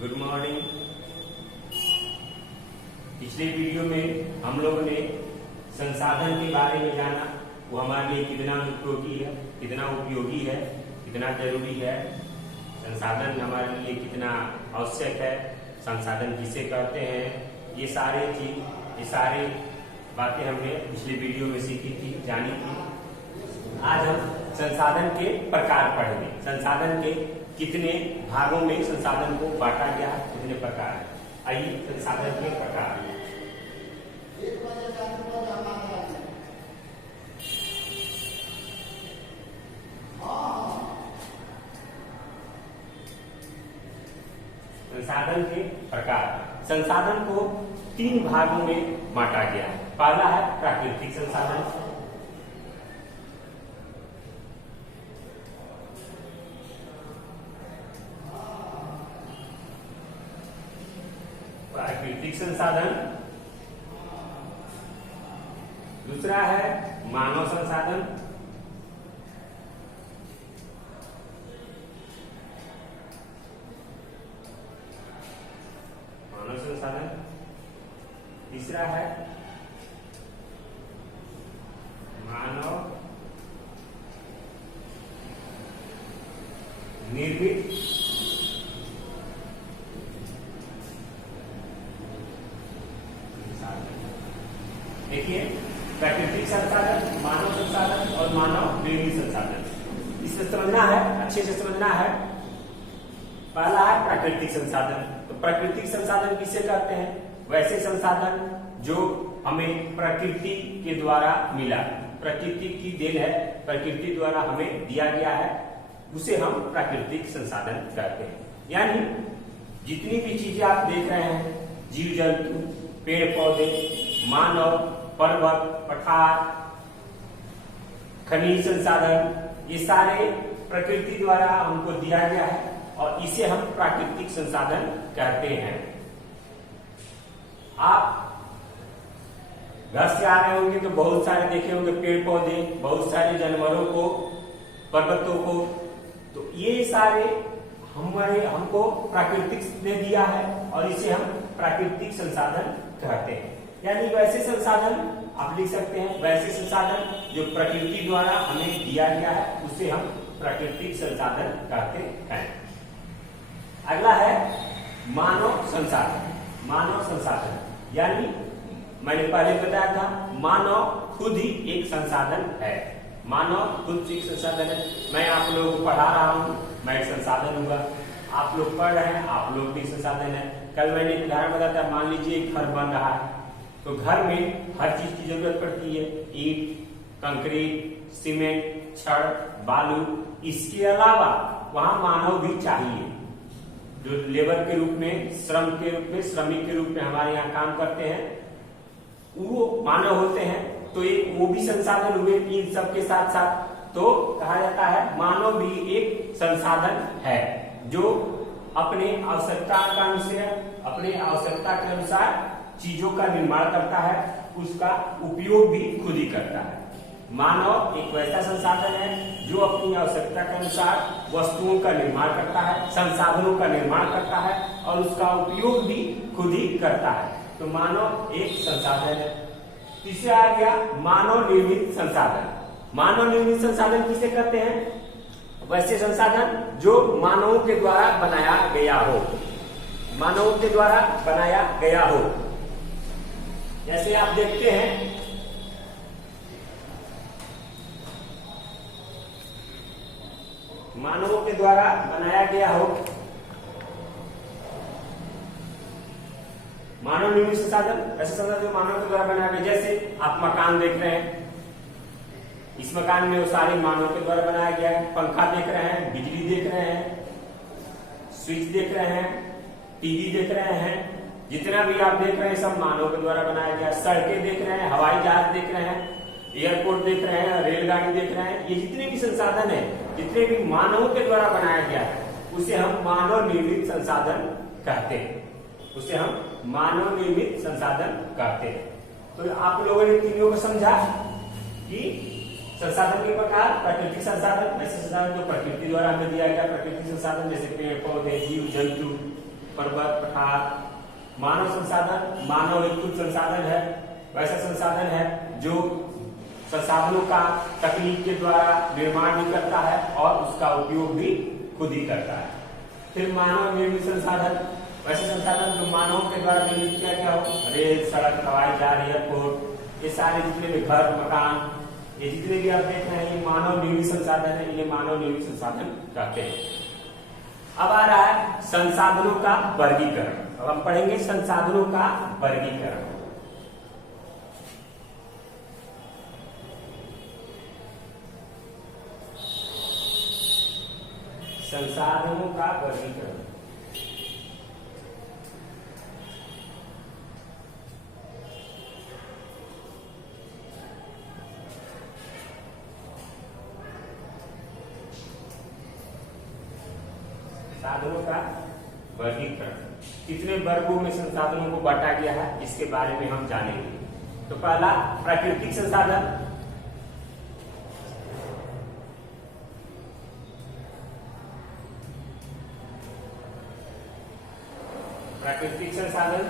Good morning. पिछले video में हम लोगों ने संसाधन के बारे में जाना, वो हमारे लिए कितना उपयोगी है, कितना जरूरी है, संसाधन हमारे लिए कितना आवश्यक है, संसाधन किसे कहते हैं, ये सारी बातें हमने पिछले वीडियो में सीखी थी, जानी थी। आज हम संसाधन के प्रकार पढ़ेंगे। संसाधन के कितने भागों में संसाधन को बांटा गया है, कितने प्रकार है। आइए संसाधन के प्रकार। संसाधन के प्रकार। संसाधन को 3 भागों में बांटा गया है। पहला है प्राकृतिक संसाधन, संसाधन। दूसरा है मानव संसाधन, तीसरा है मानव निर्मित देखिए, प्राकृतिक संसाधन, मानव संसाधन और मानव निर्मित संसाधन। इसे समझना है, अच्छे से समझना है। पहला है प्राकृतिक संसाधन। तो प्राकृतिक संसाधन किसे कहते हैं? वैसे संसाधन जो हमें प्रकृति के द्वारा मिला, प्रकृति की देन है, प्रकृति द्वारा हमें दिया गया है, उसे हम प्राकृतिक संसाधन कहते हैं। यानी जितनी भी चीजें आप देख रहे हैं, जीव जंतु, पेड़ पौधे, मानव, पर्वत, पठार, खनिज संसाधन, ये सारे प्रकृति द्वारा हमको दिया गया है और इसे हम प्राकृतिक संसाधन कहते हैं। आप घर से आ रहे होंगे तो बहुत सारे देखे होंगे पेड़ पौधे, बहुत सारे जानवरों को, पर्वतों को, तो ये सारे हमको प्राकृतिक ने दिया है और इसे हम प्राकृतिक संसाधन कहते हैं। यानी वैसे संसाधन आप लिख सकते हैं, वैसे संसाधन जो प्रकृति द्वारा हमें दिया गया है उसे हम प्राकृतिक संसाधन कहते हैं। अगला है मानव संसाधन। मानव संसाधन यानी मैंने पहले बताया था, मानव खुद ही एक संसाधन है। मानव खुद एक संसाधन है। मैं आप लोगों को पढ़ा रहा हूँ, मैं एक संसाधन हुआ। आप लोग पढ़ रहे हैं, आप लोग भी संसाधन है। कल मैंने एक उदाहरण बताया था, मान लीजिए एक घर बन रहा है, तो घर में हर चीज की जरूरत पड़ती है, ईंट, कंक्रीट, सीमेंट, छड़, बालू। इसके अलावा वहां मानव भी चाहिए, जो लेबर के रूप में, श्रमिक के रूप में हमारे यहाँ काम करते हैं, वो मानव होते हैं। तो एक वो भी संसाधन हुए इन सबके साथ साथ। तो कहा जाता है मानव भी एक संसाधन है जो अपने आवश्यकता के अनुसार चीजों का निर्माण करता है, उसका उपयोग भी खुद ही करता है। मानव एक वैसा संसाधन है जो अपनी आवश्यकता के अनुसार वस्तुओं का निर्माण करता है, संसाधनों का निर्माण करता है और उसका उपयोग भी खुद ही करता है। तो मानव एक संसाधन है। तीसरा आ गया मानव निर्मित संसाधन। मानव निर्मित संसाधन किसे कहते हैं? वैसे संसाधन जो मानवों के द्वारा बनाया गया हो, मानवों के द्वारा बनाया गया हो। जैसे आप देखते हैं मानवों के द्वारा बनाया गया हो, मानव निर्मित संसाधन, ऐसे संसाधन जो मानव के द्वारा बनाया गया। जैसे आप मकान देख रहे हैं, इस मकान में वो सारे मानव के द्वारा बनाया गया है। पंखा देख रहे हैं, बिजली देख रहे हैं, स्विच देख रहे हैं, टीवी देख रहे हैं, जितना भी आप देख रहे हैं सब मानव के द्वारा बनाया गया। सड़कें देख रहे हैं, हवाई जहाज देख रहे हैं, एयरपोर्ट देख रहे हैं, रेलगाड़ी देख रहे हैं, ये जितने भी संसाधन है, जितने भी मानवों के द्वारा बनाया गया है, उसे हम मानव निर्मित संसाधन कहते हैं। उसे हम मानव निर्मित संसाधन कहते हैं। तो आप लोगों ने तीनों को समझा कि संसाधन के प्रकार, प्राकृतिक संसाधन, ऐसे संसाधन जो प्रकृति द्वारा हमें दिया गया, प्राकृतिक संसाधन जैसे पेड़ पौधे, जीव जंतु, पर्वत, पठार। मानव संसाधन, मानव एक कुछ संसाधन है, वैसा संसाधन है जो संसाधनों का तकनीक के द्वारा निर्माण भी करता है और उसका उपयोग भी खुद ही करता है। फिर मानव निर्मित संसाधन, वैसे संसाधन जो मानव के द्वारा निर्मित किया गया हो, रेल, सड़क, हवाई जहाज, एयरपोर्ट, ये सारे जितने भी घर, मकान, ये जितने भी आप देख रहे हैं ये मानव निर्मित संसाधन है, इन्हें मानव निर्मित संसाधन कहते हैं। अब आ रहा है संसाधनों का वर्गीकरण। अब हम पढ़ेंगे संसाधनों का वर्गीकरण। संसाधनों का वर्गीकरण। संसाधनों का वर्गीकरण, कितने वर्गों में संसाधनों को बांटा गया है इसके बारे में हम जानेंगे। तो पहला प्राकृतिक संसाधन। प्राकृतिक संसाधन,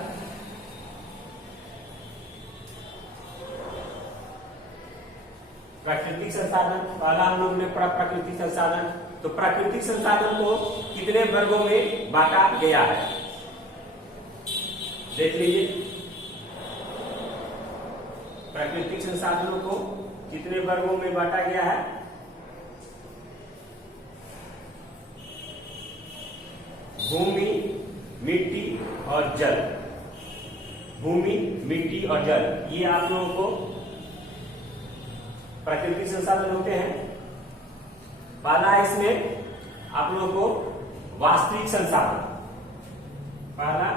प्राकृतिक संसाधन पहला हम लोग ने पढ़ा प्राकृतिक संसाधन। तो प्राकृतिक संसाधन को कितने वर्गों में बांटा गया है देख लीजिए। प्राकृतिक संसाधनों को कितने वर्गों में बांटा गया है? भूमि, मिट्टी और जल। भूमि, मिट्टी और जल, ये आप लोगों को प्राकृतिक संसाधन होते हैं। पहला इसमें आप लोगों को वास्तविक संसाधन, पहला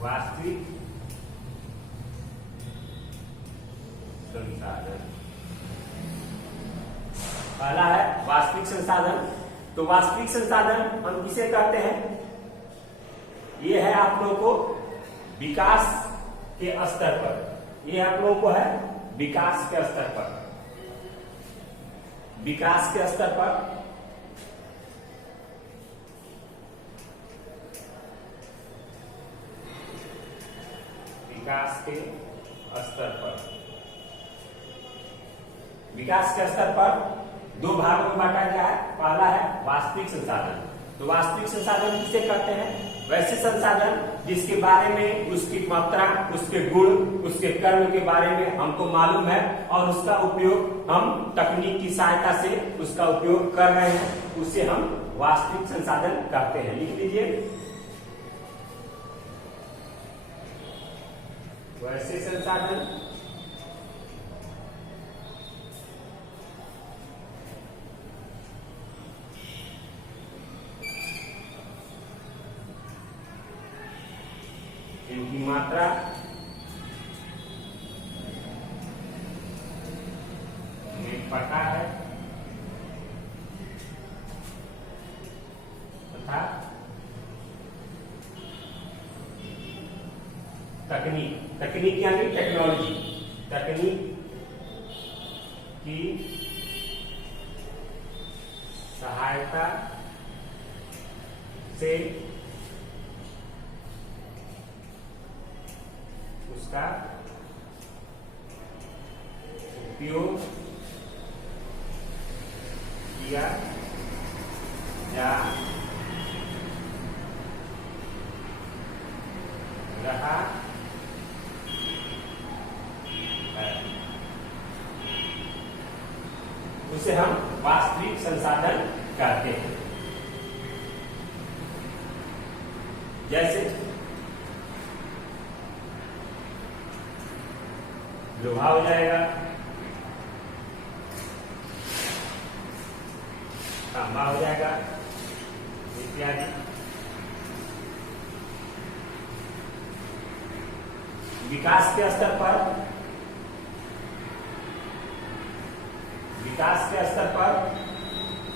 वास्तविक संसाधन, पहला है वास्तविक संसाधन। तो वास्तविक संसाधन हम किसे कहते हैं? ये है आप लोगों को विकास के स्तर पर, ये आप लोगों को है विकास के स्तर पर, विकास के स्तर पर विकास के स्तर पर, विकास के स्तर पर दो भागों में बांटा गया है। पहला है वास्तविक संसाधन। तो वास्तविक संसाधन किसे कहते हैं? वैसे संसाधन जिसके बारे में उसकी मात्रा, उसके गुण, उसके कर्म के बारे में हमको मालूम है और उसका उपयोग हम तकनीक की सहायता से उसका उपयोग कर रहे हैं, उसे हम वास्तविक संसाधन कहते हैं। लिख लीजिए, वैसे संसाधन इनकी मात्रा हमें पता है तथा तकनीक, तकनीक यानी टेक्नोलॉजी, तकनीक की सहायता से उसका उपयोग किया जा रहा है, उसे हम वास्तविक संसाधन कहते हैं। जैसे लोहा हो जाएगा, तांबा हो जाएगा इत्यादि। विकास के स्तर पर, विकास के स्तर पर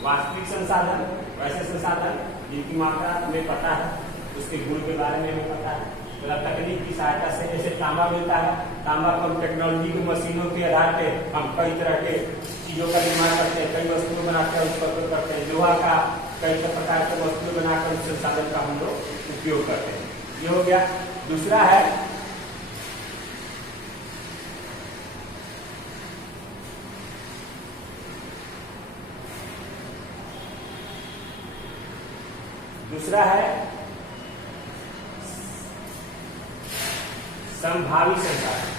वास्तविक संसाधन, वैसे संसाधन जिनकी मात्रा हमें पता है, उसके गुण के बारे में हमें पता है, मतलब तकनीक की सहायता से। जैसे तांबा मिलता है, तांबा को हम टेक्नोलॉजी की मशीनों के आधार पे हम कई तरह के चीजों का निर्माण करते हैं, कई वस्तुएं बनाते हैं, उसका उपयोग करते हैं। लोहा का कई प्रकार के वस्तुएं बनाकर उस संसाधन का हम लोग उपयोग करते हैं। ये हो गया। दूसरा है संभावी संसाधन।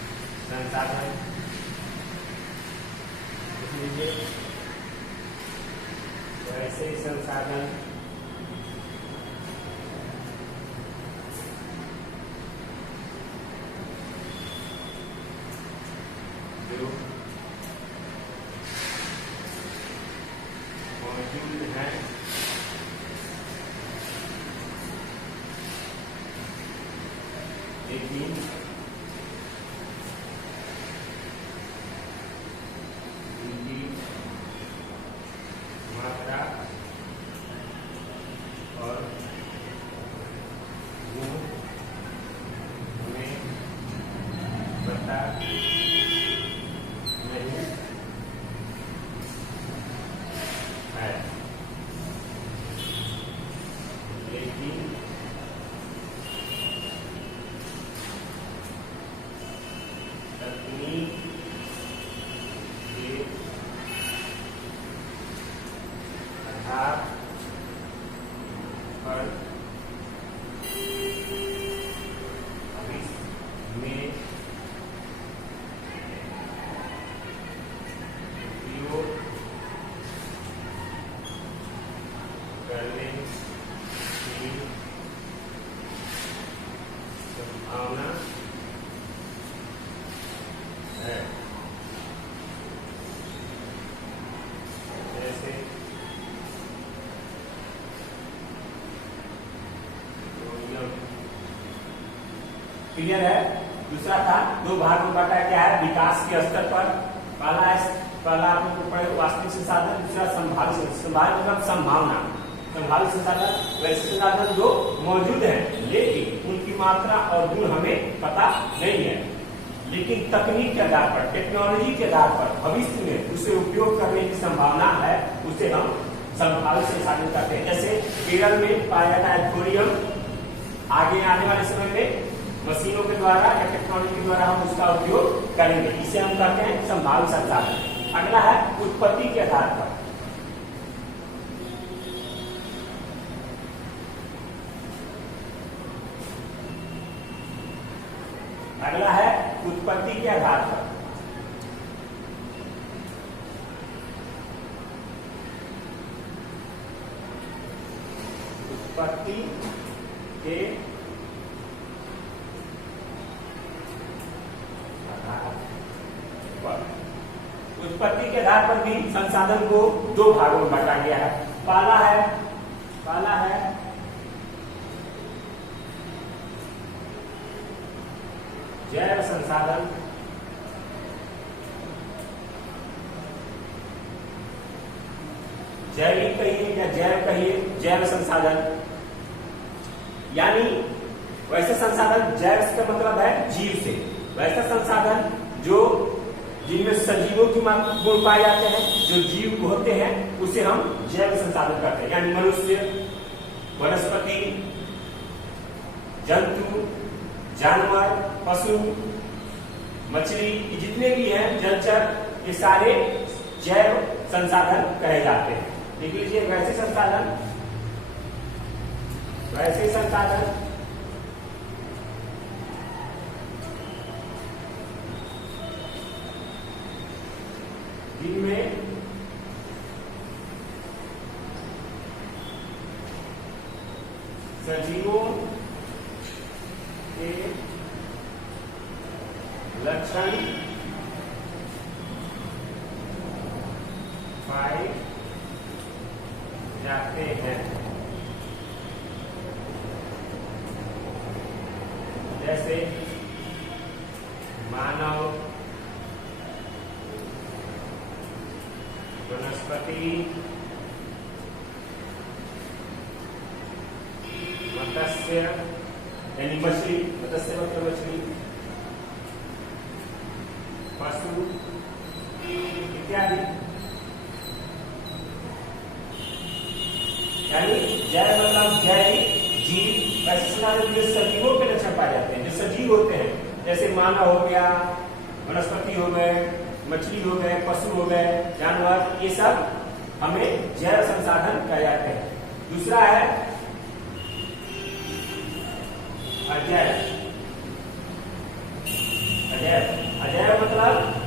संभावी संसाधन वैसे संसाधन जो मौजूद हैं लेकिन इनकी मात्रा और गुण हमें पता नहीं है, लेकिन तकनीक के आधार पर भविष्य में उपयोग करने की संभावना है। जैसे क्लियर है। दूसरा था, दो भाग में बांटा क्या है, विकास के स्तर पर। पहला आप लोग पढ़े वास्तविक संसाधन, दूसरा संभावित मतलब संभावना। संभावित संसाधन वैसे संसाधन जो मौजूद है लेकिन उनकी मात्रा और गुण हमें पता नहीं है, लेकिन तकनीक के आधार पर, टेक्नोलॉजी के आधार पर भविष्य में उसे उपयोग करने की संभावना है, उसे हम संभावित संसाधन कहते हैं। जैसे केरल में पाया जाता है थोरियम, आगे आने वाले समय में मशीनों के द्वारा या टेक्नोलॉजी के द्वारा हम उसका उपयोग करेंगे, इसे हम कहते हैं संभावित संसाधन। अगला है उत्पत्ति के आधार पर। अगला है उत्पत्ति के आधार पर। उत्पत्ति के आधार पर। उत्पत्ति के आधार पर भी संसाधन को दो भागों में बांटा गया है। पहला है जैव संसाधन, जैविक कहिए या जैव कहिए, जैव संसाधन यानी वैसे संसाधन, जैव का मतलब है जीव से, वैसा संसाधन जो जिनमें सजीवों की गुण पाए जाते हैं, जो जीव होते हैं, उसे हम जैव संसाधन कहते हैं। यानी मनुष्य, वनस्पति, जंतु, जानवर, पशु, मछली, जितने भी हैं जलचर, ये सारे जैव संसाधन कहे जाते हैं। देख लीजिए, वैसे संसाधन जिनमें सजीवों के लक्षण पाए जाते हैं, जैसे मानव, वनस्पति, मत्स्य यानी मछली, मत्स्य मतलब मछली, पशु इत्यादि। यानी जय मतलब जय जीव, जो सजीवों के लक्षण पाए जाते हैं, जो सजीव होते हैं, जैसे मानव हो गया, वनस्पति हो गए, मछली हो गए, पशु हो गए, जानवर, ये सब हमें जैव संसाधन कहे जाते हैं। दूसरा है अजैव। अजैव, अजैव मतलब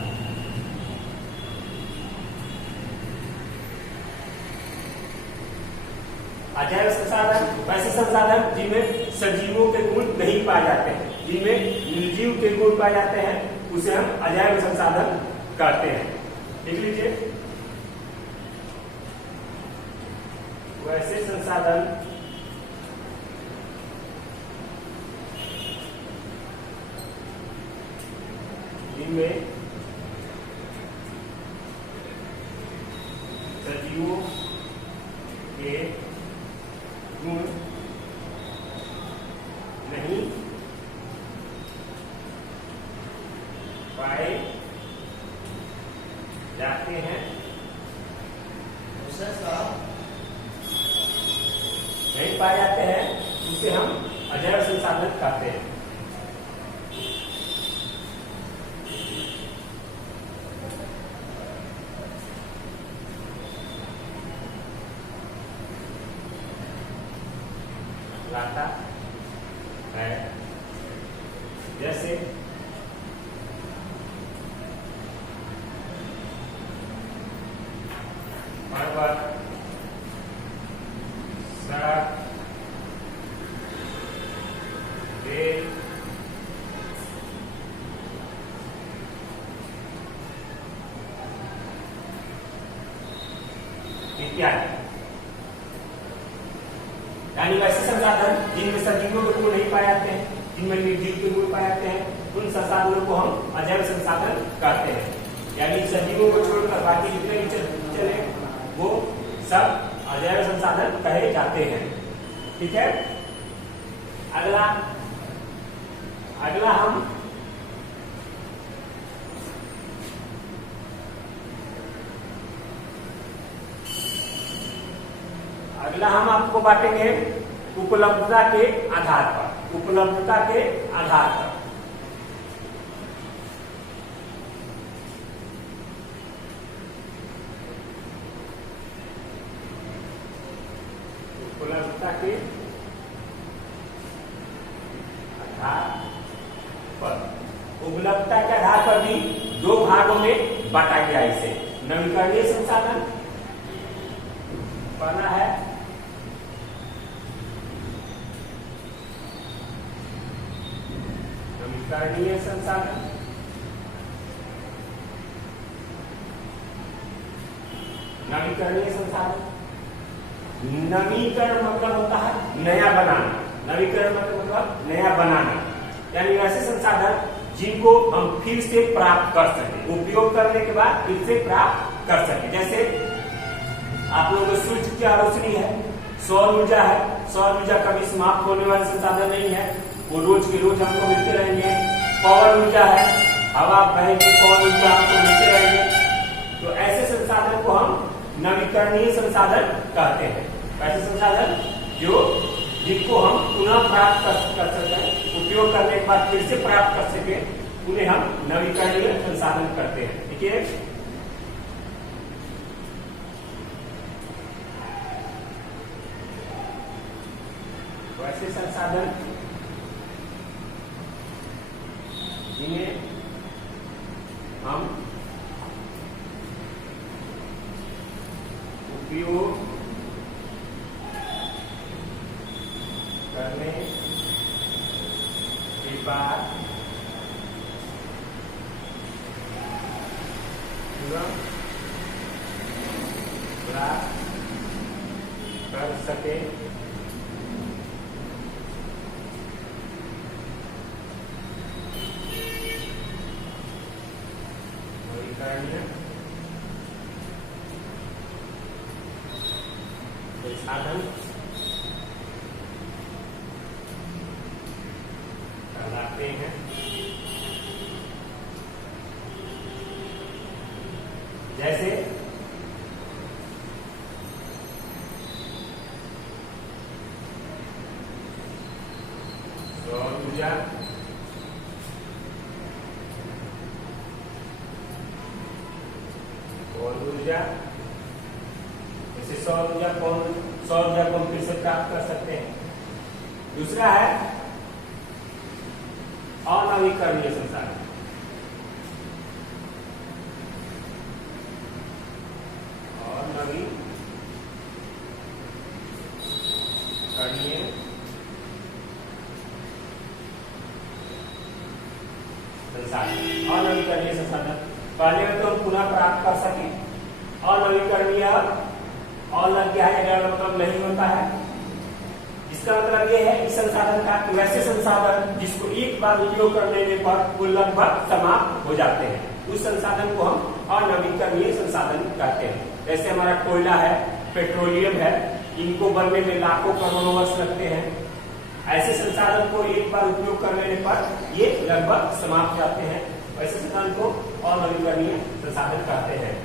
अजैव संसाधन वैसे संसाधन जिनमें सजीवों के गुण नहीं पाए जाते हैं, जिनमें निर्जीव के गुण पाए जाते हैं, उसे हम अजैव संसाधन कहते हैं। लिख लीजिए, वैसे संसाधन जिनमें सजीवों के गुण नहीं पाए जाते हैं, नहीं पाए जाते हैं, उसे हम अजैव संसाधन कहते हैं। लाता है जैसे पर्वत, सड़क, रेल, इत्यादि। यानी वैसे संसाधन जिनमें सजीवों के गुण नहीं पाए जाते हैं, जिनमें निर्जीव के गुण पाए जाते हैं, उन संसाधनों को हम अजैव संसाधन कहते हैं। यानी सजीवों को छोड़कर बाकी जितने भी चले वो सब अजैव संसाधन कहे जाते हैं। ठीक है, अगला हम आपको बांटेंगे उपलब्धता के आधार पर। उपलब्धता के आधार पर उपलब्धता के आधार पर उपलब्धता के आधार पर भी दो भागों में बांटा गया इसे। नवीकरणीय संसाधन पहला है नवीकरणीय संसाधन, नवीकरणीय संसाधन। नवीकरण मतलब होता है नया बनाना, नवीकरण मतलब नया बनाना। यानी ऐसे संसाधन जिनको हम फिर से प्राप्त कर सके, उपयोग करने के बाद फिर से प्राप्त कर सके। जैसे आप लोगों को सूर्य की रोशनी है, सौर ऊर्जा है, सौर ऊर्जा कभी समाप्त होने वाला संसाधन नहीं है, वो रोज के रोज हमको मिलते रहेंगे। पवन ऊर्जा है, हवा बहेगी, पवन ऊर्जा हमको मिलते रहेंगे। तो ऐसे संसाधन को हम नवीकरणीय संसाधन कहते हैं। ऐसे संसाधन जिनको हम पुनः प्राप्त कर सकते हैं, उपयोग करने के बाद फिर से प्राप्त कर सके, उन्हें हम नवीकरणीय संसाधन कहते हैं। ठीक है, वैसे संसाधन जिन्हें हम उपयोग करने के बाद प्राप्त कर सके, साधन आते हैं। जैसे सौर ऊर्जा, सौर ऊर्जा, जैसे सौर ऊर्जा को हम फिर से प्राप्त कर सकते हैं। दूसरा है अनवीकरणीय संसाधन। अनवीकरणीय संसाधन पहले में तो हम पुनः प्राप्त कर सके। अनवीकरणीय अलग क्या है, मतलब नहीं होता है। इसका मतलब ये है इस संसाधन का वैसे संसाधन जिसको एक बार उपयोग कर लेने पर वो लगभग समाप्त हो जाते हैं, उस संसाधन को हम अनवीकरणीय संसाधन कहते हैं। जैसे हमारा कोयला है, पेट्रोलियम है, इनको बनने में लाखों करोड़ों वर्ष लगते हैं। ऐसे संसाधन को एक बार उपयोग कर लेने पर ये लगभग समाप्त जाते हैं, ऐसे संसाधन को अनवीकरणीय संसाधन कहते हैं।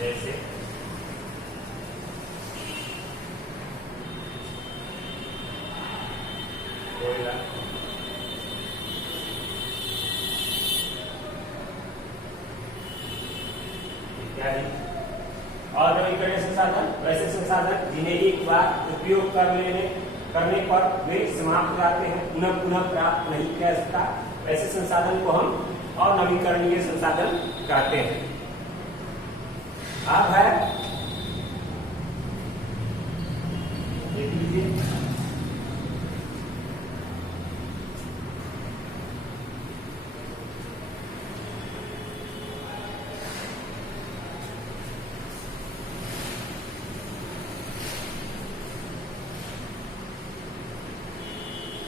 जैसे कोयला, इत्यादि। और नवीकरणीय संसाधन वैसे संसाधन जिन्हें एक बार उपयोग करने पर वे समाप्त हो जाते हैं, पुनः प्राप्त नहीं किया जा सकता, ऐसे संसाधन को हम अनवीकरणीय संसाधन कहते हैं। अब है देख लीजिए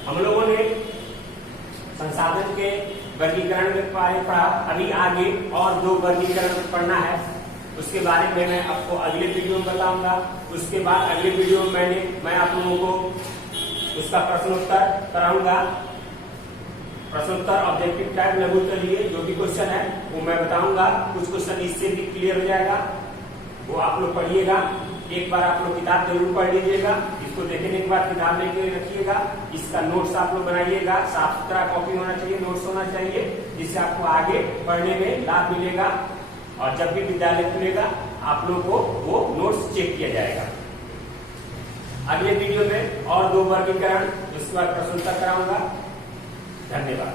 हम लोगों ने संसाधन के वर्गीकरण के बारे में पढ़ा। अभी आगे और दो वर्गीकरण पढ़ना है, उसके बारे में मैं आपको अगले वीडियो में बताऊंगा। उसके बाद अगले वीडियो में मैं आप लोगों को उसका प्रश्नोत्तर कराऊंगा। प्रश्नोत्तर ऑब्जेक्टिव टाइप लघु के लिए जो भी क्वेश्चन है वो मैं बताऊंगा। कुछ क्वेश्चन इससे भी क्लियर हो जाएगा, वो आप लोग पढ़िएगा। एक बार आप लोग किताब जरूर पढ़ लीजिएगा, इसको देखने के बाद किताब लेके रखिएगा, इसका नोट्स आप लोग बनाइएगा। साफ सुथरा कॉपी होना चाहिए, नोट्स होना चाहिए, जिससे आपको आगे पढ़ने में लाभ मिलेगा। और जब भी विद्यालय खुलेगा आप लोग को वो नोट्स चेक किया जाएगा। अगले वीडियो में और दो वर्गीकरण, उसके बाद प्रश्नोत्तर कराऊंगा। धन्यवाद।